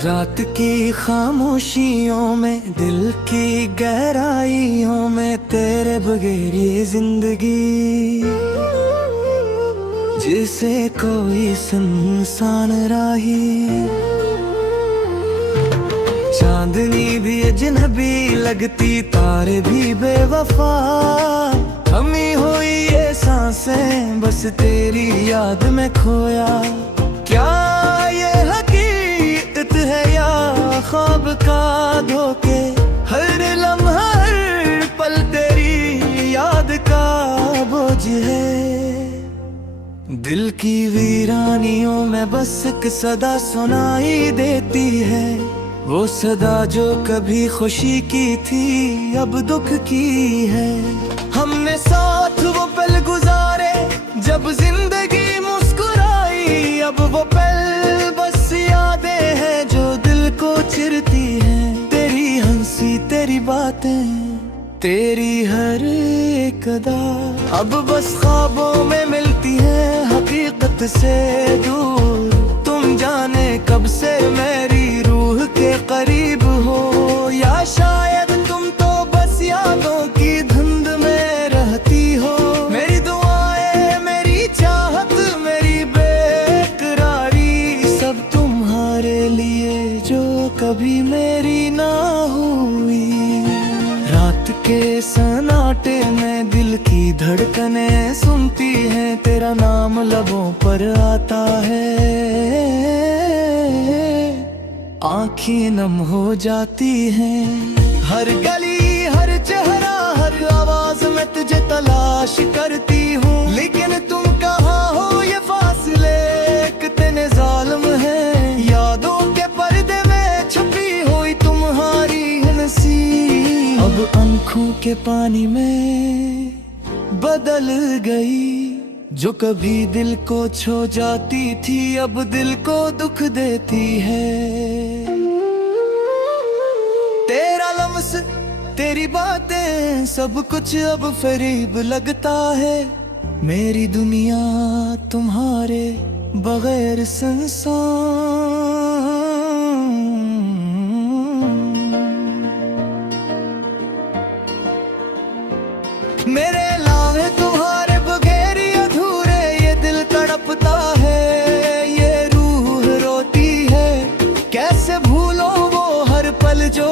रात की खामोशियों में, दिल की गहराइयों में, तेरे बगैर ये जिंदगी जिसे कोई सुनसान राही। चांदनी भी अजनबी लगती, तारे भी बेवफा, थमी हुई ये सांसें बस तेरी याद में खोया। क्या ये हकीकत है या ख्वाब का धोखे, हर लम्हा हर पल तेरी याद का बोझ है। दिल की वीरानियों में बस एक सदा सुनाई देती है, वो सदा जो कभी खुशी की थी अब दुख की है। हमने साथ वो पल गुजारे जब जिंदगी मुस्कुराई, अब वो पल बस यादें हैं जो दिल को चिरती हैं। तेरी हंसी, तेरी बातें, तेरी हर एक अदा अब बस ख्वाबों में मिलती है, हकीकत से दूर। तुम जाने कब से मेरी रूह के करीब हो, या शायद तुम तो बस यादों की धुंध में रहती हो। मेरी दुआएं, मेरी चाहत, मेरी बेकरारी, सब तुम्हारे लिए जो कभी मेरी ना हुई। रात के सन्नाटे में दिल की धड़कनें सुनती हैं, तेरा नाम लबों पर आता है, आँखें नम हो जाती हैं। हर गली, हर चेहरा, हर आवाज में तुझे तलाश करती हूँ, लेकिन तुम कहाँ हो ये फासले कितने जालिम हैं। यादों के पर्दे में छुपी हुई तुम्हारी हंसी अब आँखों के पानी में बदल गई। जो कभी दिल को छू जाती थी अब दिल को दुख देती है। तेरा लम्स, तेरी बातें, सब कुछ अब फरीब लगता है। मेरी दुनिया तुम्हारे बगैर सुनसान। मेरे अलावे तुम्हारे बगैर अधूरे ये दिल तड़पता है, ये रूह रोती है। कैसे भूलो वो हर पल जो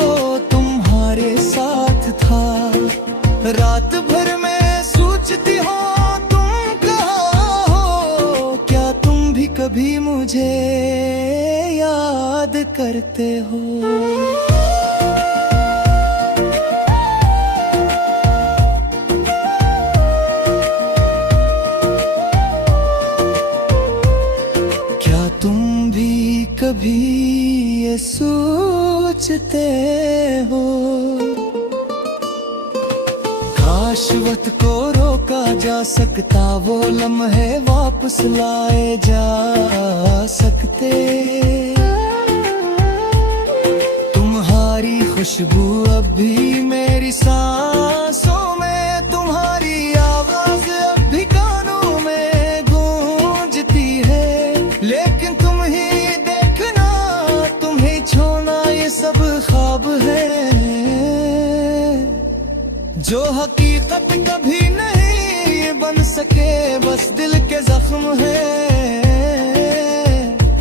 तुम्हारे साथ था। रात भर में सोचती हो तुम कहाँ हो, क्या तुम भी कभी मुझे याद करते हो। तुम भी कभी ये सोचते हो, काश वक्त को रोका जा सकता, वो लम्हे वापस लाए जा सकते। तुम्हारी खुशबू अब भी मेरी सांसों में, तुम्हारी आवाज अब भी कानों में गूंजती है। लेकिन तुम ही देखना, तुम ही छोड़ना, ये सब ख्वाब है जो हकीकत कभी नहीं बन सके, बस दिल के जख्म है।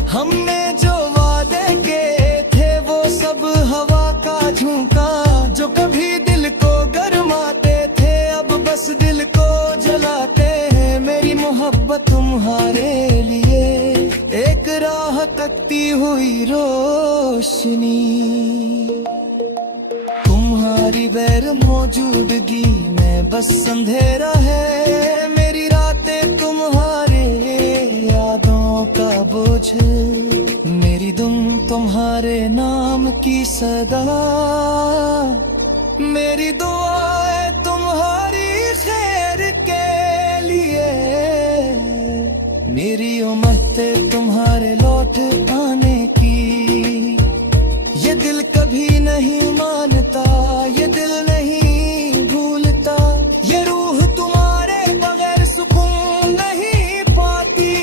हमने जो वादे किए थे वो सब हवा का झोंका, जो कभी दिल को गरमाते थे अब बस दिल को जलाते हैं। मेरी मोहब्बत तुम्हारे लिए एक राह तकती हुई रोशनी, तुम्हारी गैर मौजूदगी में बस अंधेरा है। मेरी रातें तुम्हारे यादों का बोझ, मेरी धुन तुम्हारे नाम की सदा। मेरी दुआएं तुम्हारी खैर के लिए, मेरी उम्मीदें तुम्हारे लौट आने की। ये दिल कभी नहीं मानता, ये दिल नहीं भूलता, ये रूह तुम्हारे बगैर सुकून नहीं पाती।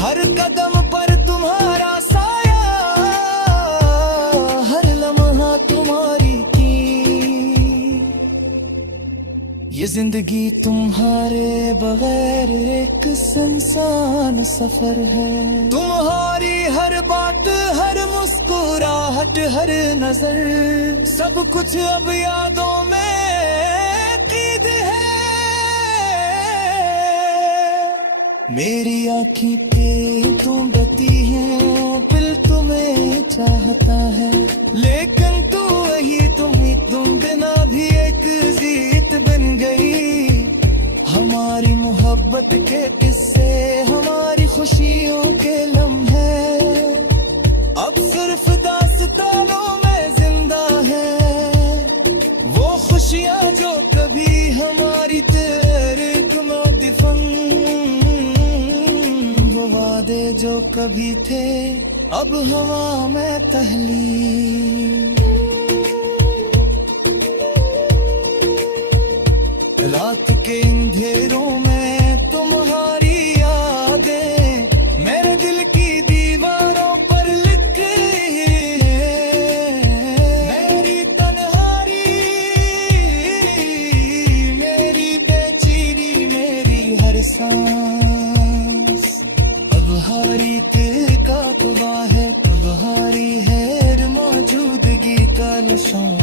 हर कदम पर तुम्हारा साथ ये जिंदगी तुम्हारे बगैर एक सुनसान सफर है। तुम्हारी हर बात, हर मुस्कुराहट, हर नजर, सब कुछ अब यादों में कैद है। मेरी आँखें पे तुम बती हैं, दिल तुम्हें चाहता है, लेकिन तू वही तुम बिना भी एक जीत बन गई। हमारी मोहब्बत के किस्से, हमारी खुशियों के लम्हे, अब सिर्फ दास्तानों में जिंदा है। वो खुशियाँ जो कभी हमारी तेरे दिफन, वो वादे जो कभी थे अब हवा में तहलील। रात के अंधेरों में तुम्हारी यादें मेरे दिल की दीवारों पर लिख गई है। मेरी तन्हाई, मेरी बेचैनी, मेरी हर सांस अब हारी दिल का गवाह है। अब हारी है मौजूदगी का निशान।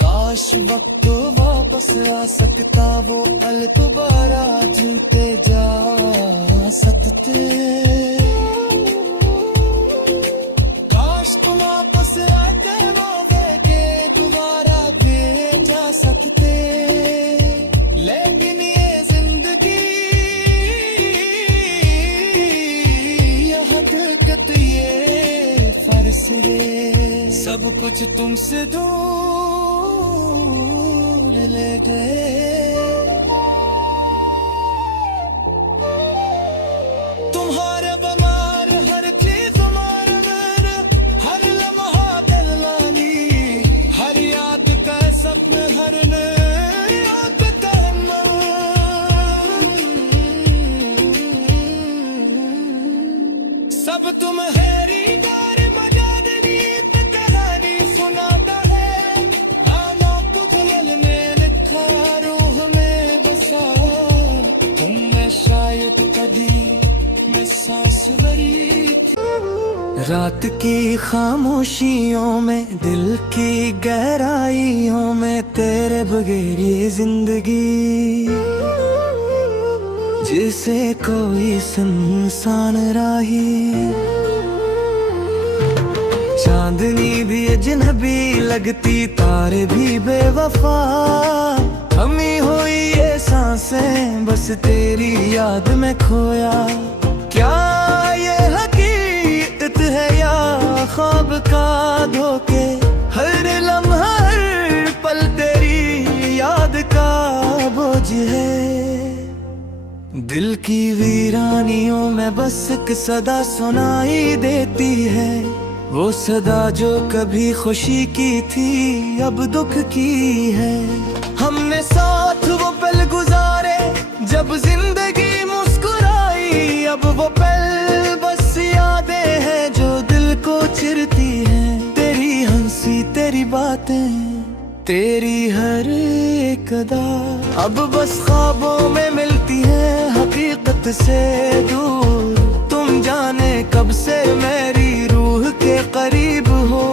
काश वक्त वापस आ सकता, वो पल दोबारा जीते जा सकते। काश तुम वापस आते, वो के दोबारा दे जा सकते। लेकिन ये जिंदगी, ये हकीकत, ये फैसले, सब कुछ तुमसे दूर ले गए। तुम्हारे बमार हर चीज हमारे मेरे, हर लम्हा दिलानी, हर याद का सपन, हर याद का सब तुम हैरी गार मजादनी कहानी सुनाता है। गाना तुझल में लिखा, रूह में बसा, तुमने शायद कभी मैं सांस भरी थी। रात की खामोशियों में, दिल की गहराइयों में, तेरे बगैर ये जिंदगी जिसे कोई सुनसान राही। चांदनी भी अजनबी लगती, तारे भी बेवफा, थमी हुई ये सांसें बस तेरी याद में खोया। क्या ये हकीकत है या ख्वाब का धोखे, हर लम्हा हर पल तेरी याद का बोझ है। दिल की वीरानियों में बस एक सदा सुनाई देती है, वो सदा जो कभी खुशी की थी अब दुख की है। हमने साथ वो पल गुजारे जब जिंदगी मुस्कुराई, अब वो पल बस यादें हैं जो दिल को चिरती हैं। तेरी हंसी, तेरी बातें, तेरी हर एक अदा अब बस ख्वाबों में मिलती है, हकीकत से दूर। तुम जाने कब से मेरी रूह के करीब हो,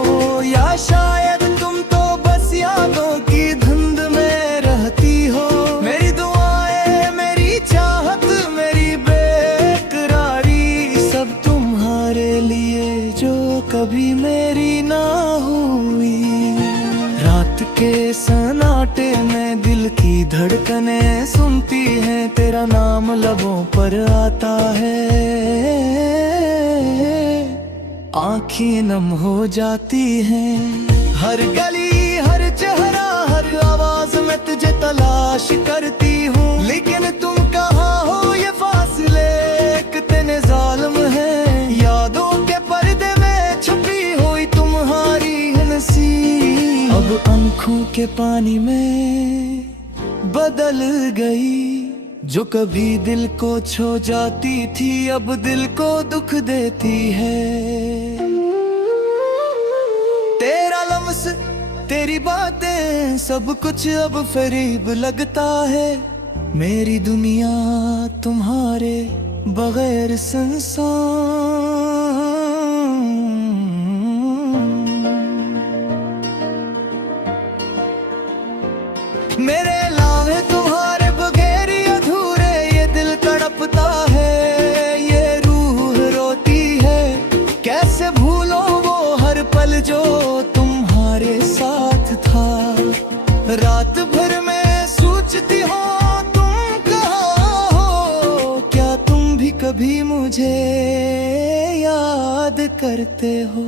या शायद तुम तो बस यादों की धुंध में रहती हो। मेरी दुआएं, मेरी चाहत, मेरी बेकरारी, सब तुम्हारे लिए जो कभी मेरी ना हुई। रात के सन्नाटे में दिल की धड़कनें सुनती हैं, तेरा नाम लबों पर आता है। आँखें नम हो जाती हैं, हर गली, हर चेहरा, हर आवाज में तुझे तलाश करती हूँ। लेकिन तुम कहाँ हो, ये फासले कितने जालिम हैं। यादों के पर्दे में छुपी हुई तुम्हारी हंसी अब आँखों के पानी में बदल गई। जो कभी दिल को छू जाती थी अब दिल को दुख देती है। तेरा लम्स, मेरी बातें सब कुछ अब करीब लगता है। मेरी दुनिया तुम्हारे बगैर सुनसान। मेरे लाहे तुम्हारे बगैर अधूरे, ये दिल तड़पता है, ये रूह रोती है। कैसे भूलो वो हर पल जो तुम्हारे साथ था। रात भर में सोचती हो तुम कहाँ हो, क्या तुम भी कभी मुझे याद करते हो।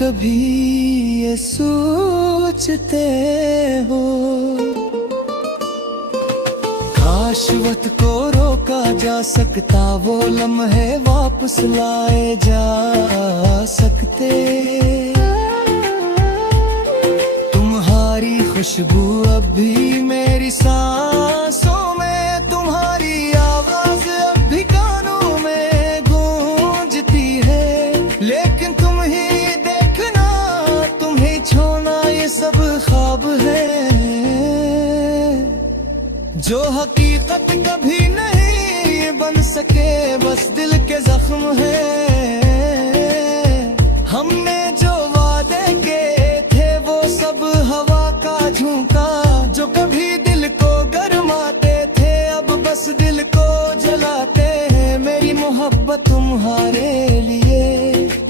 कभी ये सोचते हो, काश वक्त को रोका जा सकता, वो लम्हे वापस लाए जा सकते। तुम्हारी खुशबू अब भी मेरी सांसों में, तुम्हारी आवाज अब भी कानों में गूंजती है। लेकिन तुम ही सब ख्वाब है जो हकीकत कभी नहीं बन सके, बस दिल के जख्म है। हमने जो वादे किए थे वो सब हवा का झोंका, जो कभी दिल को गरमाते थे अब बस दिल को जलाते हैं। मेरी मोहब्बत तुम्हारे लिए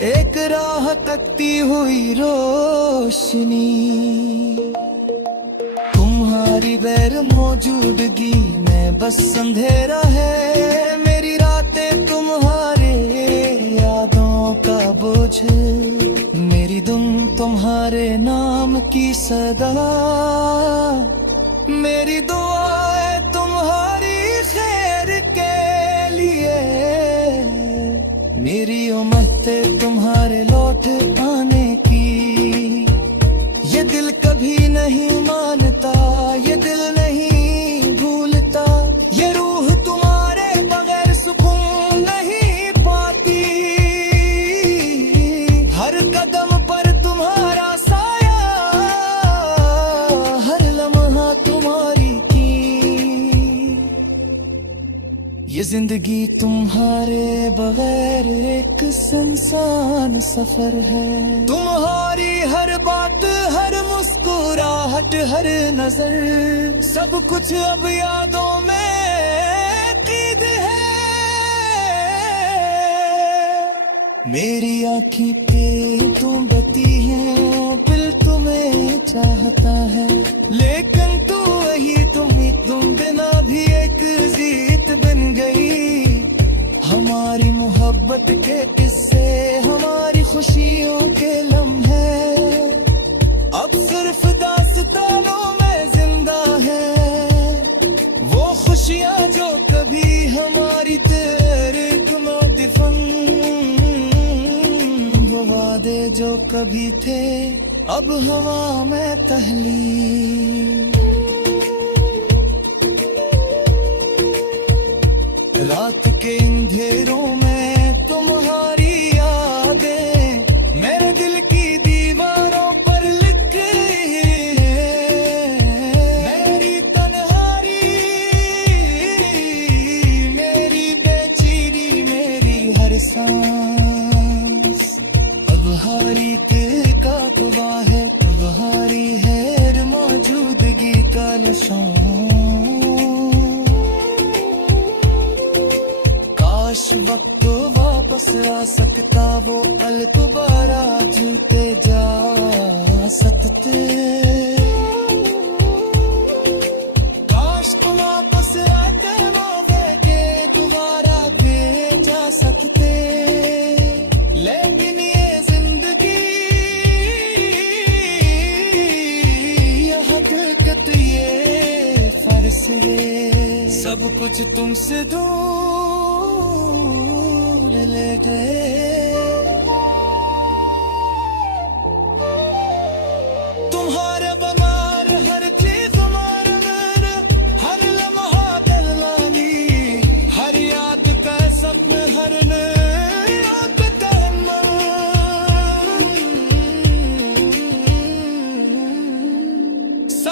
एक राह तकती हुई रोशनी, तुम्हारी गैर मौजूदगी में बस अंधेरा है। मेरी रातें तुम्हारे यादों का बोझ, मेरी दुम तुम्हारे नाम की सदा। मेरी दुआएं तुम्हारी खैर के लिए, मेरी उम्मीदें तुम्हारे लौट आने की। ये दिल कभी नहीं मानता, ये दिल नहीं भूलता, ये रूह तुम्हारे बगैर सुकून नहीं पाती। हर कदम पर तुम्हारा साया, हर लम्हा तुम्हारी की। ये जिंदगी तुम्हारे बगैर एक सुनसान सफर है। तुम्हारी हर बात, हर मुस्कुराहट, हर नजर, सब कुछ अब यादों में कैद है। मेरी आँखी पे तुम बती है, दिल तुम्हें चाहता है। लेकिन तू वही तुम बिना भी एक जीत बन गई। हमारी मोहब्बत के किस्से, हमारी खुशियों के लम्हे अब सिर्फ दास्तानों में जिंदा है। वो खुशियाँ जो कभी हमारी तेरे दिफन, वो वादे जो कभी थे अब हवा में तहलील। रात के अंधेरों में तुम्हारी यादें मेरे दिल की दीवारों पर लिख गई हैं। मेरी तन्हाई, मेरी बेचैनी, मेरी हर सांस अब हारी दिल का गवाह है। तुम्हारी है मौजूदगी का निशान। काश वक्त वापस आ सकता, वो पल दोबारा जीते जा सकते। काश तुम वापस आते, वादे के दोबारा भेज जा सकते। लेकिन ये जिंदगी, ये हकीकत, ये फैसले सब कुछ तुमसे दूर ले गए। तुम्हारे बगैर हर चीज हमारे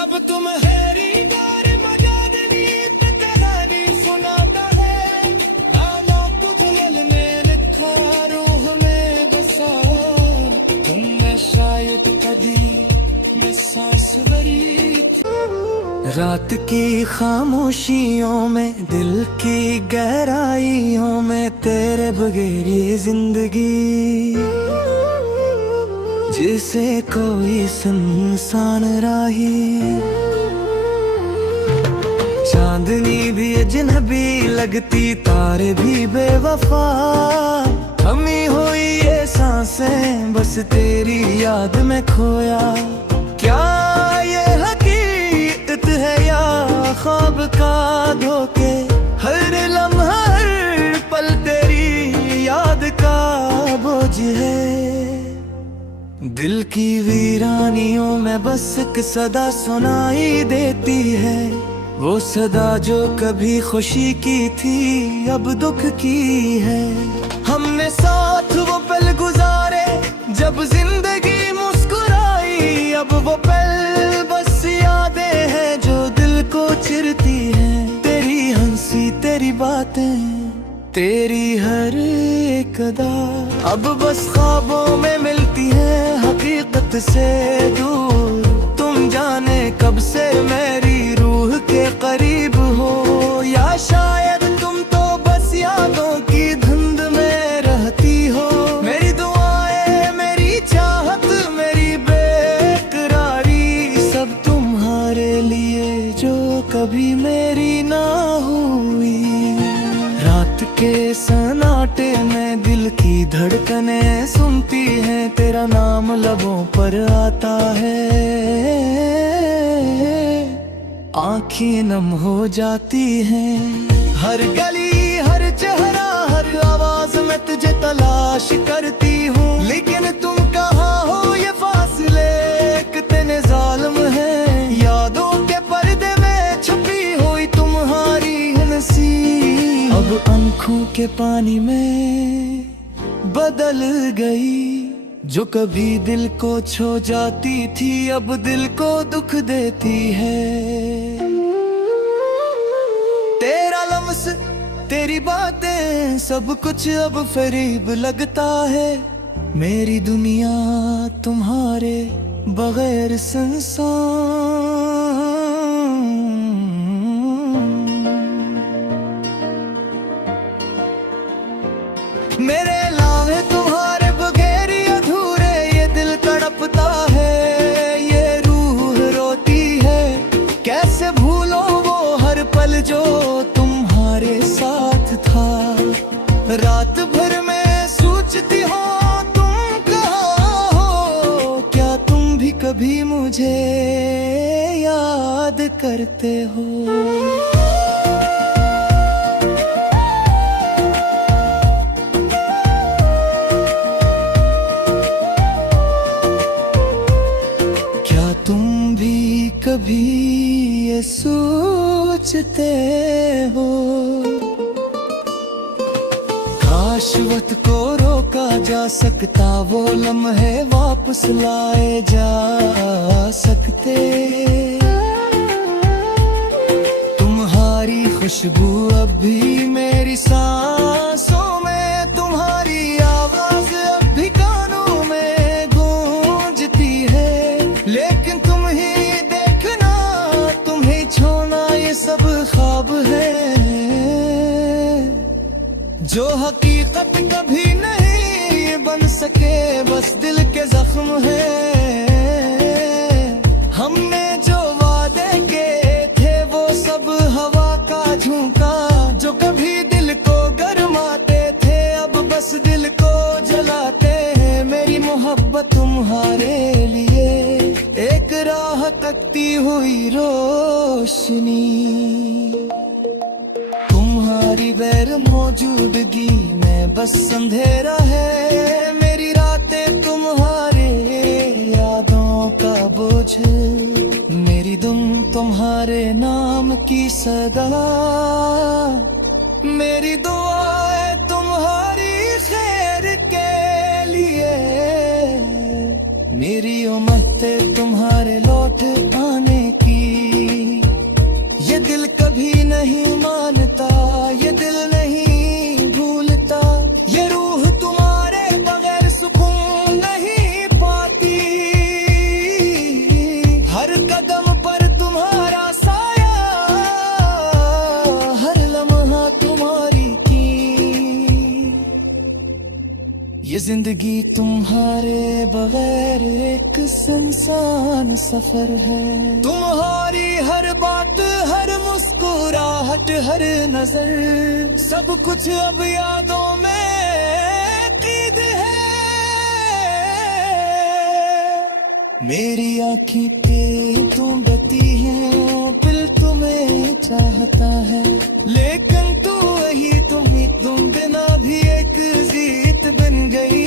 जब तुम हैरी गार बजा देनी तो कहानी सुनाता है। गाना तुझे में लिखा रूह में बसा, तुम में शायद कभी मैं सांस भरी थी। रात की खामोशियों में, दिल की गहराइयों में, तेरे बगैर ये जिंदगी जिसे कोई सुनसान राही। चांदनी भी अजनबी लगती, तारे भी बेवफा, हम ही हुई ये सांसें बस तेरी याद में खोया। क्या ये हकीकत है या ख्वाब का धोखे, हर लम्हा हर पल तेरी याद का बोझ है। दिल की वीरानियों में बस एक सदा सुनाई देती है, वो सदा जो कभी खुशी की थी अब दुख की है। हमने साथ वो पल गुजारे जब जिंदगी मुस्कुराई, अब वो पल बस यादें हैं जो दिल को चिरती हैं। तेरी हंसी, तेरी बातें, तेरी हर एक अदा अब बस ख्वाबों में मिलती है, हकीकत से दूर। तुम जाने कब से मेरी रूह के करीब हो, या शायद तुम तो बस यादों की धुंध में रहती हो। मेरी दुआएं, मेरी चाहत, मेरी बेकरारी सब तुम्हारे लिए जो कभी मेरी ना हुई। रात के सन्नाटे में दिल की धड़कनें सुनती हैं, तेरा नाम लबों पर आता है। आँखें नम हो जाती हैं, हर गली हर चेहरा हर आवाज में तुझे तलाश करती हूँ। लेकिन तुम कहाँ हो, ये फासले कितने जालिम हैं। यादों के पर्दे में छुपी हुई तुम्हारी हंसी अब आँखों के पानी में बदल गई। जो कभी दिल को छू जाती थी अब दिल को दुख देती है। तेरा लम्स, तेरी बातें, सब कुछ अब फरीब लगता है। मेरी दुनिया तुम्हारे बगैर सुनसान। मेरे लावे तुम्हारे बगैर अधूरे, ये दिल तड़पता है, ये रूह रोती है। कैसे भूलो वो हर पल जो तुम्हारे साथ था। रात भर में सोचती हो तुम कहाँ हो, क्या तुम भी कभी मुझे याद करते हो। तुम भी कभी ये सोचते हो, काश वक्त को रोका जा सकता, वो लम्हे वापस लाए जा सकते। तुम्हारी खुशबू अब भी मेरी सांसों में, तुम्हारी आवाज अब भी कानों में गूंजती है। लेकिन तुम ही देखना, तुम ही छोड़ना, ये सब ख्वाब है जो हकीकत कभी नहीं बन सके, बस दिल के जख्म है। हमने जो वादे किए थे वो सब हवा का झोंका, जो कभी दिल को गरमाते थे अब बस दिल को जलाते हैं। मेरी मोहब्बत तुम्हारे लिए एक राह तकती हुई रोशनी, तुम्हारी गैर मौजूदगी में बस अंधेरा है। मेरी रातें तुम्हारे यादों का बोझ, मेरी दुम तुम्हारे नाम की सदा। मेरी दुआएं तुम्हारी खैर के लिए, मेरी उम्मीदें तुम्हारे लौट आने की। जिंदगी तुम्हारे बगैर एक सुनसान सफर है। तुम्हारी हर बात, हर मुस्कुराहट, हर नजर, सब कुछ अब यादों में कैद है। मेरी आँखी पे तुम बती है, दिल तुम्हें चाहता है, लेकिन तू वही तुम बिना भी एक जीत बन गई।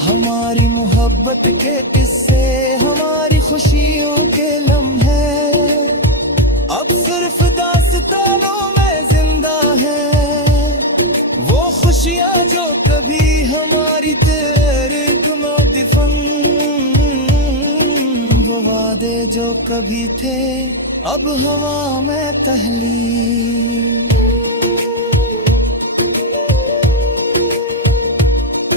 हमारी मोहब्बत के किस्से, हमारी खुशियों के लम्हे, अब सिर्फ दास्तानों में जिंदा है। वो खुशियाँ जो कभी हमारी तेरे दिफन, वो वादे जो कभी थे अब हवा में तहलील।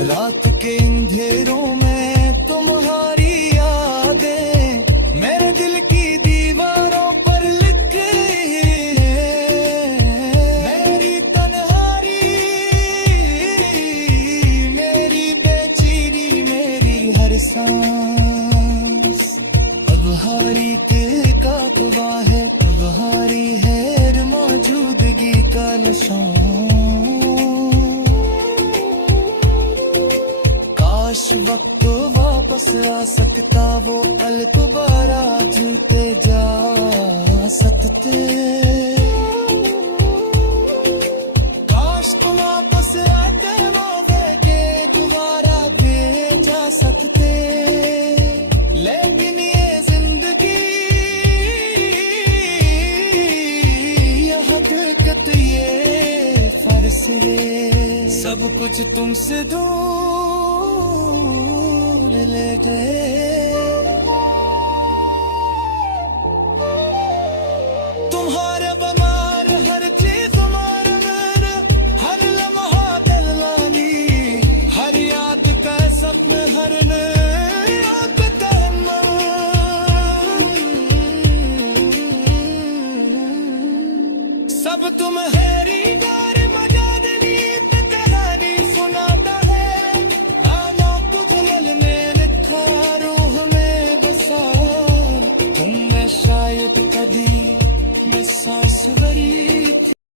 रात के अंधेरों में तुम्हारी यादें मेरे दिल की दीवारों पर लिख गई है। मेरी तन्हाई, मेरी बेचैनी, मेरी हर सांस अब हारी दिल का गवाह है, अब हारी है मौजूदगी का निशान। काश वक्त वापस आ सकता, वो पल दोबारा जीते जा सकते। काश तुम वापस आते, वो के दोबारा भेजा सकते, लेकिन ये जिंदगी, ये हकीकत, ये फैसले, सब कुछ तुमसे दूर ले गए। तुम्हारे बगैर हर चीज तुम्हारा मेरा, हर लम्हा दिल लानी, हर याद का सपन, हर याद का सब तुम है।